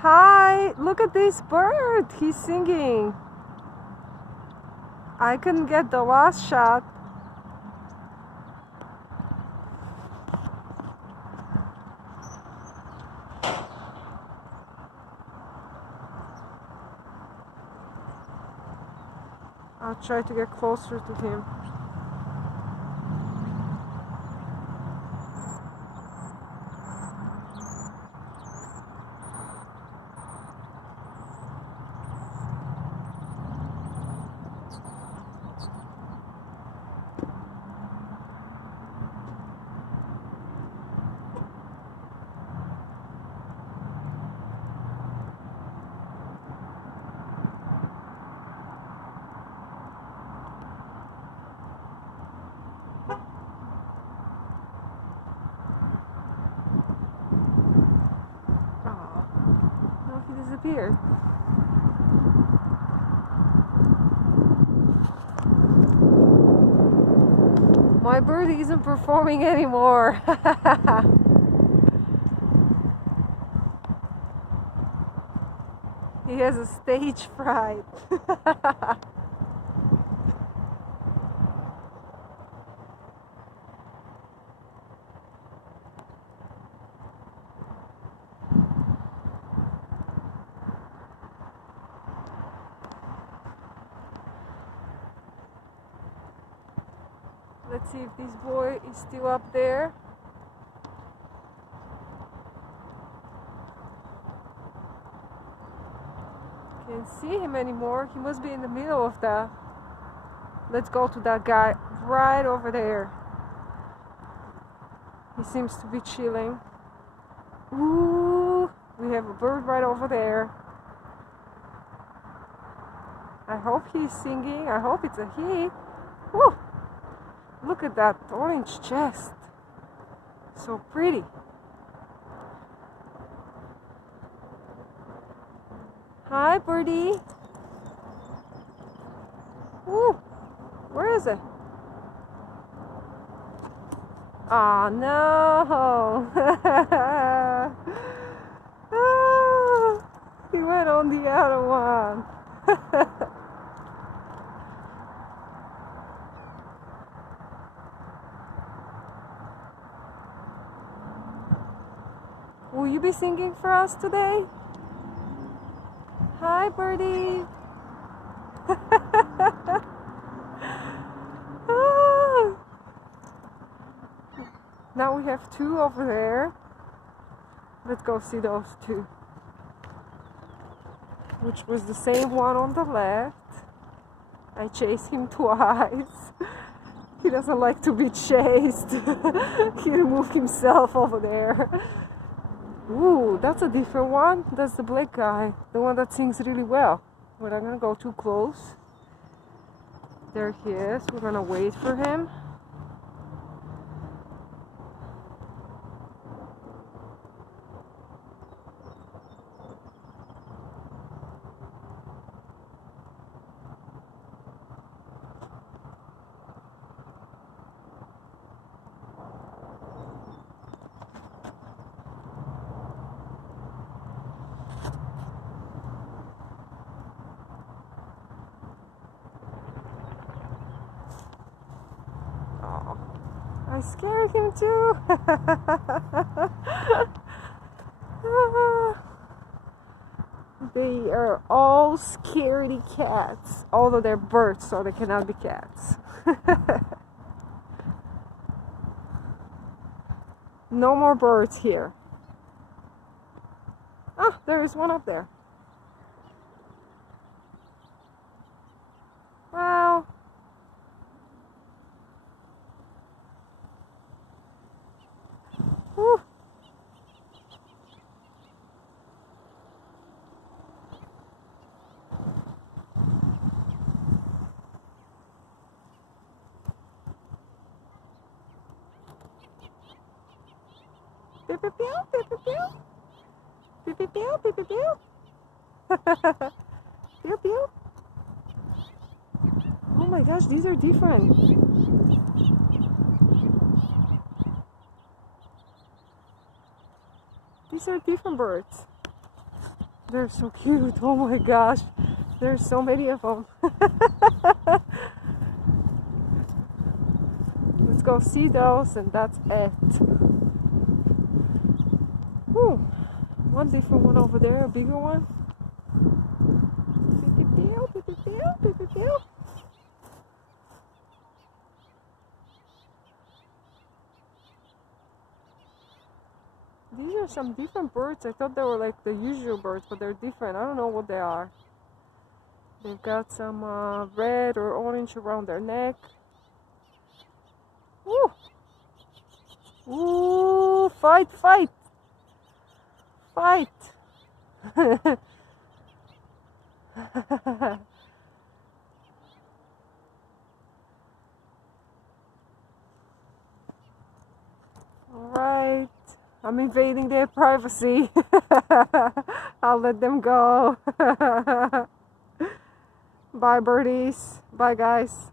Hi, look at this bird. He's singing. I couldn't get the last shot. I'll try to get closer to him. No, he disappeared. My birdie isn't performing anymore. He has a stage fright. Let's see if this boy is still up there. Can't see him anymore. He must be in the middle of the... Let's go to that guy right over there. He seems to be chilling. Ooh, we have a bird right over there. I hope he's singing. I hope it's a he. Woo! Look at that orange chest. So pretty. Hi, birdie. Woo! Where is it? Oh no! He went on the other one. Will you be singing for us today? Hi, birdie. Now we have two over there. Let's go see those two. Which was the same one on the left. I chased him twice. He doesn't like to be chased. He removed himself over there. Ooh, that's a different one. That's the black guy. The one that sings really well. We're not gonna go too close. There he is. We're gonna wait for him. I scared him too. They are all scaredy cats, although they're birds, so they cannot be cats. No more birds here. Ah, there is one up there. Well, whew. Pew pew pew, pew pew pew. Pew pew pew, pew pew pew. Pew pew. Oh my gosh, these are different. These are different birds. They're so cute. Oh my gosh. There's so many of them. Let's go see those, and that's it. Whew. One different one over there, a bigger one. These are some different birds. I thought they were like the usual birds, but they're different. I don't know what they are. They've got some red or orange around their neck. Ooh! Ooh! Fight! Fight! Fight! Alright. I'm invading their privacy. I'll let them go. Bye, birdies. Bye, guys.